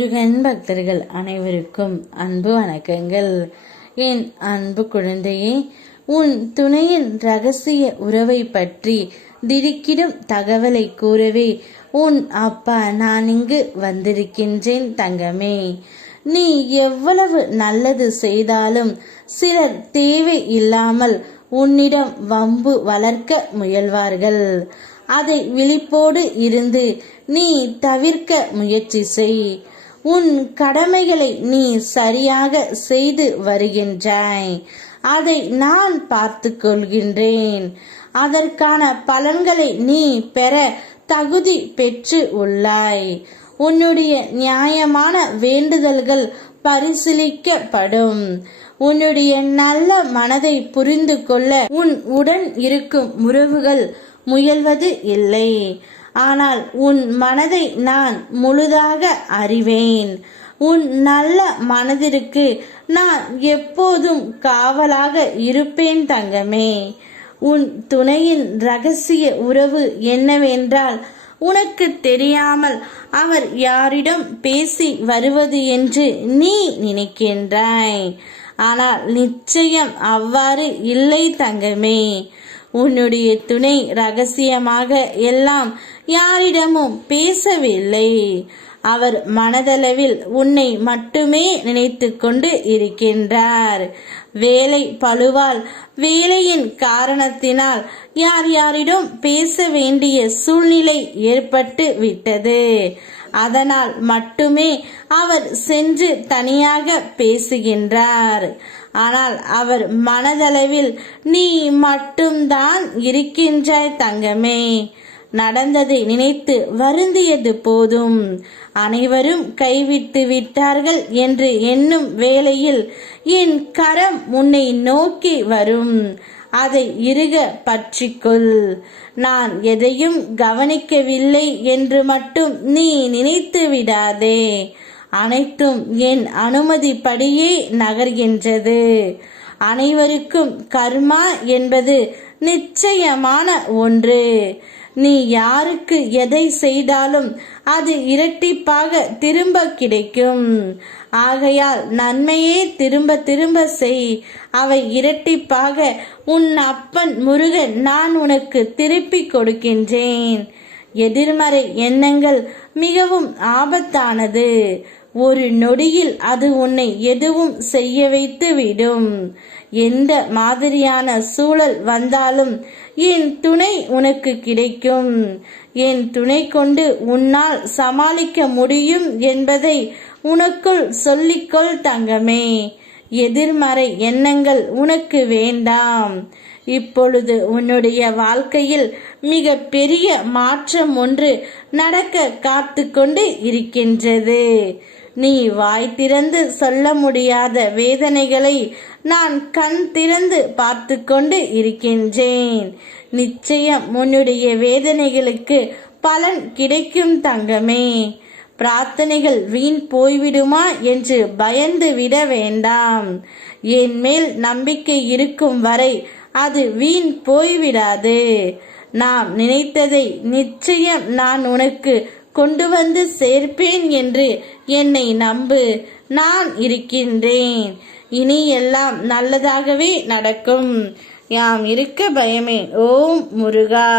முருகன் பக்தர்கள் அனைவருக்கும் அன்பு வணக்கங்கள். என் அன்பு குழந்தையே, உன் துணையின் ரகசிய உறவை பற்றி திடுக்கிடும் தகவலை கூறவே உன் அப்பா நான் இங்கு வந்திருக்கின்றேன் தங்கமே. நீ எவ்வளவு நல்லது செய்தாலும் சிலர் தேவை இல்லாமல் உன்னிடம் வம்பு வளர்க்க முயல்வார்கள். அதை விழிப்போடு இருந்து நீ தவிர்க்க முயற்சி செய். உன் கடமைகளை நீ சரியாக செய்து வருகின்றாய். அதை நான் பார்த்து கொள்கின்றேன். அதற்கான பலன்களை நீ பெற தகுதி பெற்று உள்ளாய். உன்னுடைய நியாயமான வேண்டுதல்கள் பரிசீலிக்கப்படும். உன்னுடைய நல்ல மனதை புரிந்து கொள்ள உன் உடன் இருக்கும் உறவுகள் முயல்வது இல்லை. ஆனால் உன் மனதை நான் முழுதாக அறிவேன். உன் நல்ல மனதிற்கு நான் எப்போதும் காவலாக இருப்பேன் தங்கமே. உன் துணையின் ரகசிய உறவு என்னவென்றால், உனக்கு தெரியாமல் அவர் யாரிடம் பேசி வருவது என்று நீ நினைக்கின்றாய். ஆனால் நிச்சயம் அவ்வாறு இல்லை தங்கமே. உன்னுடைய துணை ரகசியமாக எல்லாம் யாரிடமும் பேசவில்லை. அவர் மனதளவில் உன்னை மட்டுமே நினைத்து கொண்டு இருக்கின்றார். வேலை பளுவால், வேலையின் காரணத்தினால் யார் யாரிடம் பேச வேண்டிய சூழ்நிலை ஏற்பட்டு விட்டது. அதனால் மட்டுமே அவர் சென்று தனியாக பேசுகின்றார். ஆனால் அவர் மனதளவில் நீ மட்டும்தான் இருக்கின்றாய் தங்கமே. நடந்ததை நினைத்து வருந்தியது போதும். அனைவரும் கைவிட்டு விட்டார்கள் என்று எண்ணும் வேளையில் என் கரம் உன்னை நோக்கி வரும். அதை இறுக பற்றிக்கொள். நான் எதையும் கவனிக்கவில்லை என்று மட்டும் நீ நினைத்து விடாதே. அனைத்தும் என் அனுமதிப்படியே நகர்கின்றது. அனைவருக்கும் கர்மா என்பது நிச்சயமான ஒன்று. நீ யாருக்கு எதை செய்தாலும் அது இரட்டிப்பாக திரும்ப கிடைக்கும். ஆகையால் நன்மையே திரும்ப திரும்ப செய். அவை இரட்டிப்பாக உன் அப்பன் முருகன் நான் உனக்கு திருப்பி கொடுக்கின்றேன். எதிர்மறை எண்ணங்கள் மிகவும் ஆபத்தானது. ஒரு நொடியில் அது உன்னை எதுவும் செய்ய வைத்து விடும். எந்த மாதிரியான சூழல் வந்தாலும் என் துணை உனக்கு கிடைக்கும். என் துணை கொண்டு உன்னால் சமாளிக்க முடியும் என்பதை உனக்குள் சொல்லிக்கொள் தங்கமே. எதிர்மறை எண்ணங்கள் உனக்கு வேண்டாம். இப்பொழுது உன்னுடைய வாழ்க்கையில் மிக பெரிய மாற்றம் ஒன்று நடக்க காத்து கொண்டு இருக்கின்றது. நீ வாய் திறந்து சொல்ல முடியாத வேதனைகளை நான் கண் திறந்து பார்த்து கொண்டு இருக்கின்றேன். நிச்சயம் உன்னுடைய வேதனைகளுக்கு பலன் கிடைக்கும் தங்கமே. பிரார்த்தனைகள் வீண் போய்விடுமா என்று பயந்து விட வேண்டாம். என் மேல் நம்பிக்கை இருக்கும் வரை அது வீண் போய்விடாது. நாம் நினைத்ததை நிச்சயம் நான் உனக்கு கொண்டு வந்து சேர்ப்பேன் என்று என்னை நம்பு. நான் இருக்கின்றேன். இனி எல்லாம் நல்லதாகவே நடக்கும். யாம் இருக்க பயமே. ஓம் முருகா.